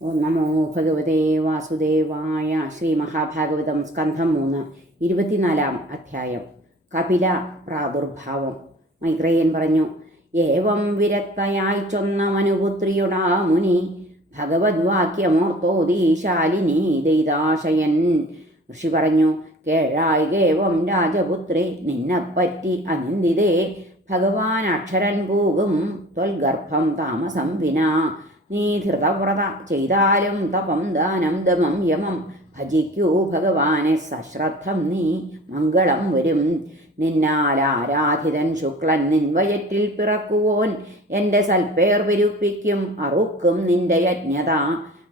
ഓം നമോ ഭഗവതേ വാസുദേവായ ശ്രീ മഹാഭാഗവതം സ്കന്ധം മൂന്ന് ഇരുപത്തിനാലാം അധ്യായം. കപില പ്രാദുർഭാവം. മൈത്രേയൻ പറഞ്ഞു ഏവം വിരക്തയായി ചൊന്ന മനുപുത്രിയുടാ മുനി ഭഗവദ്വാക്യമോർത്തോദീശാലിനി ദൈതാശയൻ. ഋഷി പറഞ്ഞു കേഴായികേവം രാജപുത്രി നിന്നെപ്പറ്റി അനിന്ദിതേ ഭഗവാൻ അക്ഷരൻ പൂകും ത്വൽഗർഭം താമസം വിനാ നീ ധൃതവ്രത ചെയ്താലും തപം ദാനം ദമം യമം. ഭജിക്കൂ ഭഗവാനെ സശ്രദ്ധം നീ മംഗളം വരും. നിന്നാൽ ആരാധിതൻ ശുക്ലൻ നിൻവയറ്റിൽ പിറക്കുവോൻ. എന്റെ സൽപ്പേർ വിരുപ്പിക്കും അറുക്കും നിന്റെ യജ്ഞത.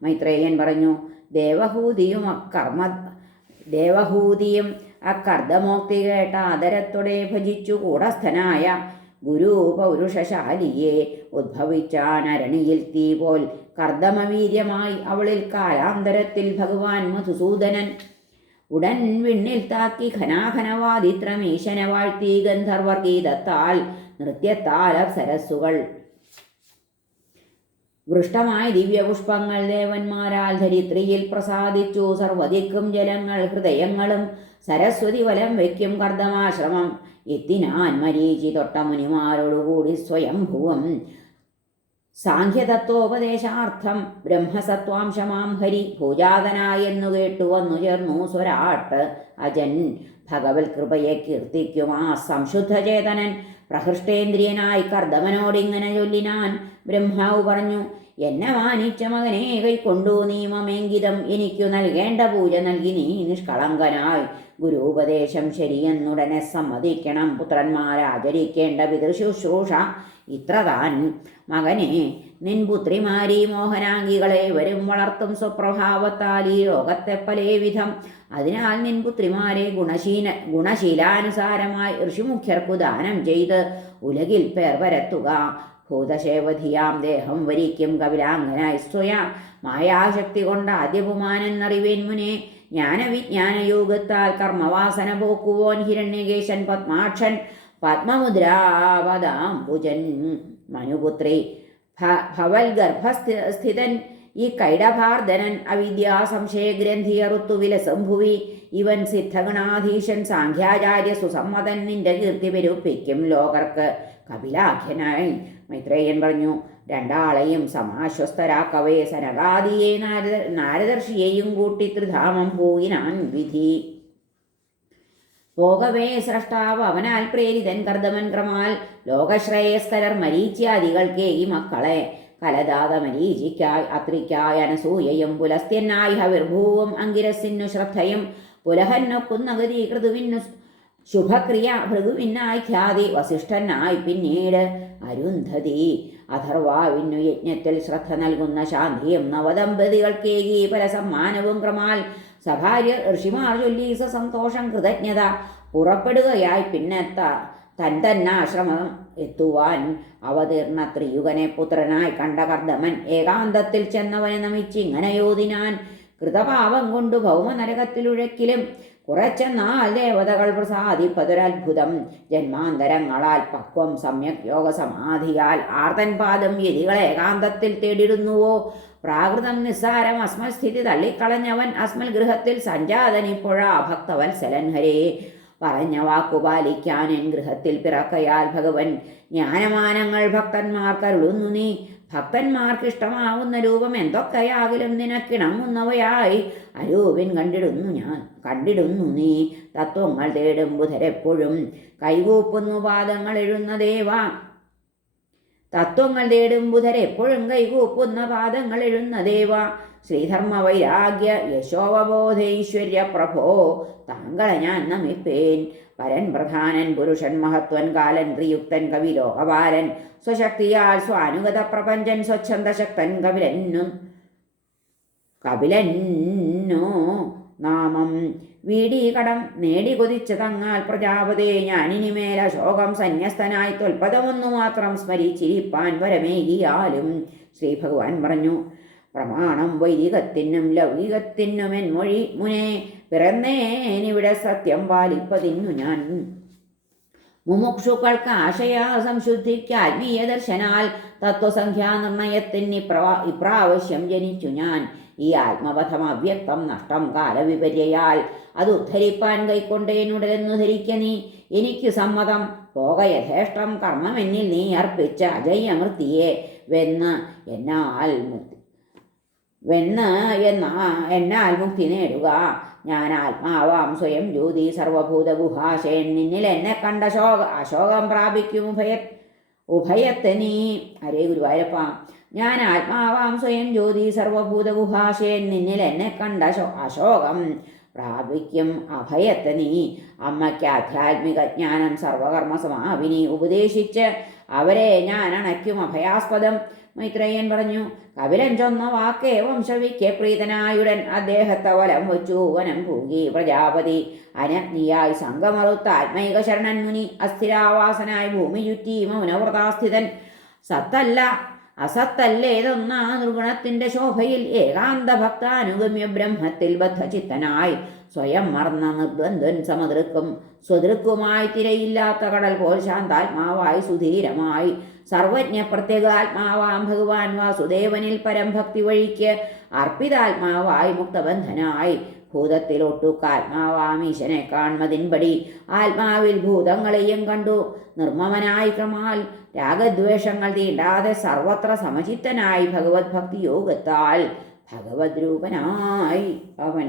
മൈത്രേയൻ പറഞ്ഞു ദേവഹൂതിയും അക്കർമ്മ ദേവഹൂതിയും അക്കർദ്ദമോക്തി കേട്ട ആദരത്തോടെ ഭജിച്ചു കൂടസ്ഥനായ ഗുരു പൗരുഷശാലിയെ ഉദ്ഭവിച്ചാൻ അരണിയിൽ തീ പോൽ കർദമവീര്യമായി അവളിൽ കാലാന്തരത്തിൽ ഭഗവാൻ മധുസൂദനൻ. ഉടൻ വിണ്ണിൽ താക്കി ഘനാഘനവാദിത്രമീശന വാഴ്ത്തി ഗന്ധർവർ ഗീതത്താൽ നൃത്യത്താൽ സരസ്സുകൾ. വൃഷ്ടമായ ദിവ്യപുഷ്പങ്ങൾ ദേവന്മാരാൽ ധരിത്രിയിൽ പ്രസാദിച്ചു. സർവദിക്കും ജലങ്ങൾ ഹൃദയങ്ങളും സരസ്വതി വലം വയ്ക്കും കർദ്ദമാശ്രമം എത്തിനാൻ മരീചി തൊട്ട മുനിമാരോടുകൂടി സ്വയംഭുവം. സാഖ്യതത്വോപദേശാർത്ഥം ബ്രഹ്മസത്വാംശമാം ഹരി ഭൂജാതനായെന്നു കേട്ടു വന്നു ചേർന്നു സ്വരാട്ട് അജൻ. ഭഗവത് കൃപയെ കീർത്തിക്കുമാ സംശുദ്ധചേതനൻ. പ്രഹൃഷ്ടേന്ദ്രിയനായി കർദമനോടിങ്ങനെ ചൊല്ലിനാൻ ബ്രഹ്മാവ് പറഞ്ഞു എന്നെ വാനിച്ച മകനെ കൈക്കൊണ്ടു നിയമമെങ്കിതം എനിക്കു നൽകേണ്ട പൂജ നൽകി നീ നിഷ്കളങ്കനായി. ഗുരുപദേശം ശരിയെന്നുടനെ സമ്മതിക്കണം. പുത്രന്മാരാചരിക്കേണ്ട പിതൃശുശ്രൂഷ ഇത്രതാൻ. മകനെ നിൻ പുത്രിമാരി മോഹനാംഗികളെ വരും വളർത്തും സ്വപ്രഭാവത്താൽ ഈ ലോകത്തെ പലേവിധം. അതിനാൽ നിൻ പുത്രിമാരെ ഗുണശീല ഗുണശീലാനുസാരമായി ഋഷിമുഖ്യർക്കു ദാനം ചെയ്ത് ഉലകിൽ പേർ പരത്തുക ഭൂതശേവധിയാം ദേഹം വരിക്കും കപിലാംഗനായി സ്വയാം. മായാശക്തി കൊണ്ട് ആദ്യപുമാനെന്നറിവേൻ മുനെ ജ്ഞാനവിജ്ഞാനയോഗത്താൽ കർമ്മവാസന പോക്കുവോൻ ഹിരണ്യകേശൻ പത്മാക്ഷൻ പത്മമുദ്രാവതാംബുജൻ മനുപുത്രി. ഭവൽ ഗർഭസ്ഥിതൻ ഈ കൈടഭാർദ്ധനൻ അവിദ്യാ സംശയഗ്രന്ഥിയറുത്തു വിലസംഭുവി ഇവൻ സിദ്ധഗണാധീശൻ സാഖ്യാചാര്യ സുസമ്മതൻ നിന്റെ കീർത്തി പെരുപ്പിക്കും ലോകർക്ക്. കപിലാഖ്യനായി. മൈത്രേയൻ പറഞ്ഞു രണ്ടാളെയും സമാശ്വസ്തരാക്കവേ സനകാദിയെ നാരദ നാരദർഷിയെയും കൂട്ടി ത്രിധാമം പോയിനാൻ വിധി. പോകവേ സ്രഷ്ടാവ് അവനാൽ പ്രേരിതൻ കർദമൻ ക്രമാൽ ലോകശ്രേയസ്കരർ മരീച്യാദികൾക്കേ ഈ മക്കളെ. കലദാത മരീചിക്കായി അത്രിക്കായി അനസൂയയും പുലസ്ത്യനായി ഹവിർഭൂവും അങ്കിരസിന്നു ശ്രദ്ധയും പുലഹന്നൊക്കുന്ന ഗതി കൃതുവിന്നു ശുഭക്രിയ ഭൃഗുവിനായി ഖ്യാതി വസിഷ്ഠനായി പിന്നീട് അരുന്ധതി. അഥർവാവിനു യജ്ഞത്തിൽ ശ്രദ്ധ നൽകുന്ന ശാന്തിയും നവദമ്പതികൾക്കേകി പല സമ്മാനവും ക്രമാൽ സഭാര്യ ഋഷിമാർ ചൊല്ലി സന്തോഷം കൃതജ്ഞത പുറപ്പെടുകയായി. പിന്നെത്ത തൻ തന്നാശ്രമം എത്തുവാൻ അവതീർണ ത്രിയുഗനെ പുത്രനായി കണ്ട കർദ്ദമൻ ഏകാന്തത്തിൽ ചെന്നവനെ നമിച്ചിങ്ങനെ യോതിനാൻ കൃതഭാവം കൊണ്ടു ഭൗമനരകത്തിലുഴക്കിലും കുറച്ചെന്നാൽ ദേവതകൾ പ്രസാദിപ്പതൊരത്ഭുതം. ജന്മാന്തരങ്ങളാൽ പക്വം സമ്യക് യോഗസമാധിയാൽ ആർത്തൻ പാദം യതികൾ ഏകാന്തത്തിൽ തേടിടുന്നുവോ? പ്രാകൃതം നിസ്സാരം അസ്മൽ സ്ഥിതി തള്ളിക്കളഞ്ഞവൻ അസ്മൽ ഗൃഹത്തിൽ സഞ്ജാതനിപ്പോഴാ ഭക്തവത്സലൻ ഹരേ. പറഞ്ഞ വാക്കു പാലിക്കാൻ എൻ ഗൃഹത്തിൽ പിറക്കയാൽ ഭഗവൻ ജ്ഞാനമാനങ്ങൾ ഭക്തന്മാർക്കരുളുന്നു നീ. ഭക്തന്മാർക്ക് ഇഷ്ടമാവുന്ന രൂപം എന്തൊക്കെയാകിലും നിനക്കിണങ്ങുന്നവയായി. അരൂപിൻ കണ്ടിടുന്നു ഞാൻ കണ്ടിടുന്നു നീ. തത്വങ്ങൾ തേടും ബുധരെപ്പോഴും. കൈകൂപ്പുന്നു പാദങ്ങൾ എഴുന്ന ദേവ. തത്വങ്ങൾ തേടും ബുധരെപ്പോഴും കൈകൂപ്പുന്ന പാദങ്ങൾ എഴുന്ന ദേവ. ശ്രീധർമ്മ വൈരാഗ്യ യശോവബോധൈശ്വര്യ പ്രഭോ. താങ്കളെ ഞാൻ നമിപ്പേൻ. പരൻ പ്രധാനൻ പുരുഷൻ മഹത്വൻ കാലൻ ത്രിയുക്തൻ കവി ലോകപാലൻ സ്വശക്തിയാൽ സ്വാനുഗത പ്രപഞ്ചൻ സ്വച്ഛന്ദശക്തൻ കപിലന്നു കപിലന്നോ നാമം. വീടീകടം നേടി കൊതിച്ച തങ്ങാൽ പ്രജാപതേ ഞാനിനിമേല ശോകം സന്യസ്തനായി തൊൽപദമൊന്നു മാത്രം സ്മരിച്ചിരിപ്പാൻ വരമേകിയാലും. ശ്രീ ഭഗവാൻ പറഞ്ഞു പ്രമാണം വൈദികത്തിനും ലൗകികത്തിനും മൊഴി മുനെ പിറന്നേനിവിടെ സത്യം പാലിപ്പതിന്നു ഞാൻ. മുമുക്ഷുക്കൾക്ക് ആശയ സംശുദ്ധിക്ക് ആത്മീയ ദർശനാൽ തത്വസംഖ്യാനിർണയത്തിന് ഇപ്രവാ ഇപ്രാവശ്യം ജനിച്ചു ഞാൻ. ഈ ആത്മപഥം അവ്യക്തം നഷ്ടം കാലവിപര്യയാൽ അത് ഉദ്ധരിപ്പാൻ കൈക്കൊണ്ടേനുടലെന്നു ധരിക്ക നീ. എനിക്ക് സമ്മതം. പോക യഥേഷ്ടം കർമ്മമെന്നിൽ നീ അർപ്പിച്ച അജയമൃത്തിയെ വെന്ന് എന്നാൽ വെന്ന് എന്ന എന്നാൽ മുക്തി നേടുക ഞാൻ ആത്മാവാം സ്വയം ജ്യോതി സർവഭൂത ഗുഹാശയൻ നിന്നിൽ എന്നെ കണ്ട ശോക അശോകം പ്രാപിക്കും ഉഭയ ഉഭയത്തെ നീ. ഹരേ ഗുരുവായൂരപ്പ. ഞാൻ ആത്മാവാം സ്വയം ജ്യോതി സർവഭൂത ഗുഹാശയൻ നിന്നിൽ എന്നെ കണ്ട അശോകം പ്രാപിക്കും അഭയത്തെ നീ. അമ്മയ്ക്ക് ആധ്യാത്മിക ജ്ഞാനം സർവകർമ്മ സമാപിനി ഉപദേശിച്ച് അവരെ ഞാൻ അണയ്ക്കും അഭയാസ്പദം. മൈത്രേയൻ പറഞ്ഞു കപിലൻ ചൊന്ന വാക്കേ വംശവിക്കെ പ്രീതനായുടൻ അദ്ദേഹത്തെ വലം വച്ചു വനം പൂകി പ്രജാപതി. അനഗ്നിയായി സംഘമറുത്ത ആത്മൈക ശരണൻ മുനി അസ്ഥിരാവാസനായി ഭൂമി ചുറ്റി മൗനവ്രതാസ്ഥിതൻ. സത്തല്ല അസത്തല്ലേതൊന്ന നൃഗുണത്തിന്റെ ശോഭയിൽ ഏകാന്ത ഭക്താനുഗമ്യ ബ്രഹ്മത്തിൽ ബദ്ധചിത്തനായി. സ്വയം മറന്ന നിർദ്വന്ദ്വൻ സമതൃക്കും സ്വതൃക്കുമായി തിരയില്ലാത്ത കടൽ പോൽ സുധീരമായി. സർവജ്ഞ പ്രത്യേകാത്മാവാം ഭഗവാൻ വാസുദേവനിൽ പരംഭക്തി വഴിക്ക് അർപ്പിതാത്മാവായി മുക്തബന്ധനായി. ഭൂതത്തിലൊട്ടുക്കാത്മാവാം ഈശനെ കാൺമതിൻപടി ആത്മാവിൽ ഭൂതങ്ങളെയും കണ്ടു. നിർമ്മമനായി ക്രമാൽ രാഗദ്വേഷങ്ങൾ തീണ്ടാതെ സർവത്ര സമചിത്തനായി ഭഗവത് ഭക്തി യോഗത്താൽ ഭഗവത് രൂപനായി അവൻ